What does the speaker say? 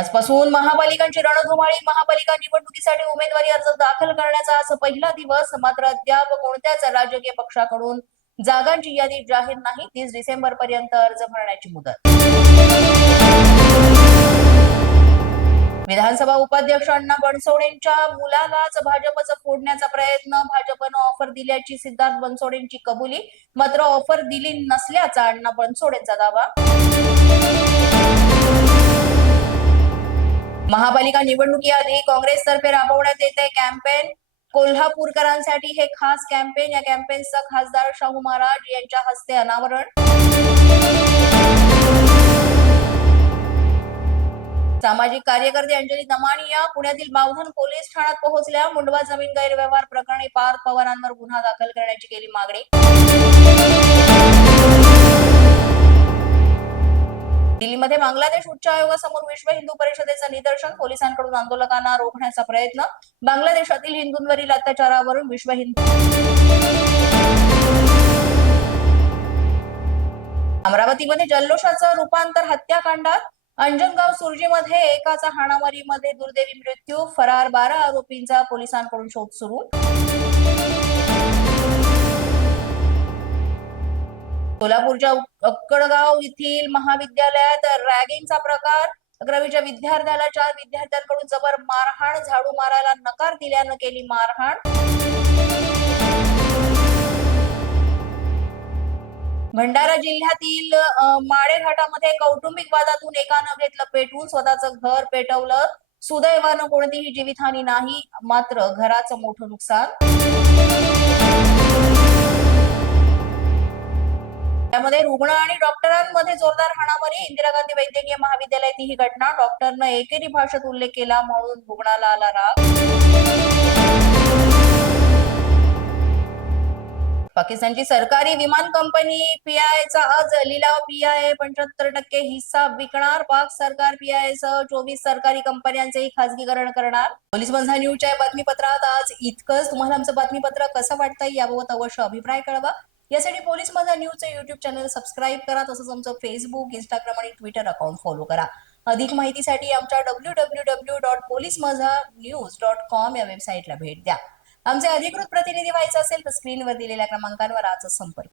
आजपासून महापालिकांची रणधुमाळी. महापालिका निवडणुकीसाठी उमेदवारी अर्ज दाखल करण्याचा आज पहिला दिवस. मात्र अद्याप कोणत्याच राजकीय पक्षाकडून जागांची यादी जाहीर नाही. 30 डिसेंबर पर्यंत अर्ज भरण्याची मुदत. विधानसभा उपाध्यक्ष अण्णा बनसोडेंच्या मुलालाच भाजपचं फोडण्याचा प्रयत्न. भाजपनं ऑफर दिल्याची सिद्धार्थ बनसोडेंची कबुली. मात्र ऑफर दिली नसल्याचा अण्णा बनसोडेंचा दावा. महापालिका निवडणुकीआधी काँग्रेसतर्फे राबवण्यात येते कॅम्पेन. कोल्हापूरकरांसाठी हे खास कॅम्पेन. या कॅम्पेनचं खासदार शाहू महाराज यांच्या हस्ते अनावरण. सामाजिक कार्यकर्ते अंजली दमानिया पुण्यातील बावधन पोलीस ठाण्यात पोहोचल्या. मुंडवा जमीन गैरव्यवहार प्रकरणी पार्थ पवारांवर गुन्हा दाखल करण्याची केली मागणी. दिल्लीमध्ये बांगलादेश उच्च आयोगासमोर विश्व हिंदू परिषदेचं निदर्शन. पोलिसांकडून आंदोलकांना रोखण्याचा प्रयत्न. बांगलादेशातील हिंदूंवरील अत्याचारावरून विश्व हिंदू. अमरावतीमध्ये जल्लोषाचं रूपांतर हत्याकांडात. अंजनगाव सुर्जीमध्ये एकाचा हाणामारीमध्ये दुर्दैवी मृत्यू. फरार 12 आरोपींचा पोलिसांकडून शोध सुरू. सोलापूरच्या अक्कडगाव येथील महाविद्यालयात रॅगिंगचा प्रकार. 11वीच्या विद्यार्थ्याला 4 विद्यार्थ्यांकडून जबर मारहाण. झाडू मारायला नकार दिल्यानं केली मारहाण. भंडारा जिल्ह्यातील माळेघाटामध्ये कौटुंबिक वादातून एकानं घेतलं पेटवून. स्वतःचं घर पेटवलं. सुदैवानं कोणतीही जीवितहानी नाही. मात्र घराचं मोठं नुकसान. त्यामध्ये रुग्ण आणि डॉक्टरांमध्ये जोरदार हाणामारी. इंदिरा गांधी वैद्यकीय महाविद्यालयातील ही घटना. डॉक्टरनं एकेरी भाषेत उल्लेख केला म्हणून रुग्णाला आला राग. पाकिस्तानची सरकारी विमान कंपनी पीआयचा आज लिलाव. पीआय 75% हिस्सा विकणार. पाक सरकार पीआय सह 24 सरकारी कंपन्यांचेही खासगीकरण करणार. पोलीस माझा न्यूजच्या या बातमीपत्रात आज इतकंच. तुम्हाला आमचं बातमीपत्र कसं वाटतंय याबाबत अवश्य अभिप्राय कळवा. यासाठी पोलीस माझा न्यूजचं युट्यूब चॅनल सबस्क्राईब करा. तसंच आमचं फेसबुक, इंस्टाग्राम आणि ट्विटर अकाउंट फॉलो करा. अधिक माहितीसाठी आमच्या www.policemazhanews.com या वेबसाईटला भेट द्या. आमचे अधिकृत प्रतिनिधी व्हायचं असेल तर स्क्रीनवर दिलेल्या क्रमांकावर आजच संपर्क